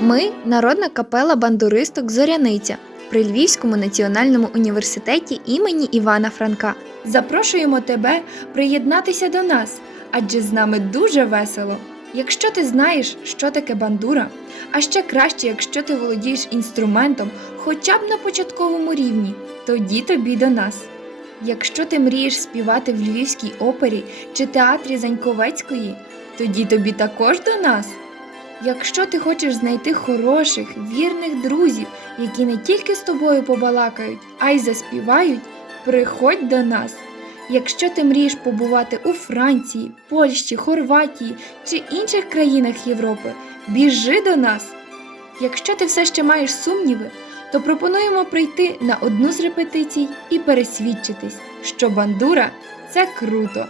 Ми народна капела бандуристок Зоряниця при Львівському національному університеті імені Івана Франка. Запрошуємо тебе приєднатися до нас, адже з нами дуже весело. Якщо ти знаєш, що таке бандура, а ще краще, якщо ти володієш інструментом хоча б на початковому рівні, тоді тобі до нас. Якщо ти мрієш співати в Львівській опері чи театрі Заньковецької, тоді тобі також до нас. Якщо ти хочеш знайти хороших, вірних друзів, які не тільки з тобою побалакають, а й заспівають, приходь до нас. Якщо ти мрієш побувати у Франції, Польщі, Хорватії чи інших країнах Європи, біжи до нас. Якщо ти все ще маєш сумніви, то пропонуємо прийти на одну з репетицій і пересвідчитись, що бандура це круто.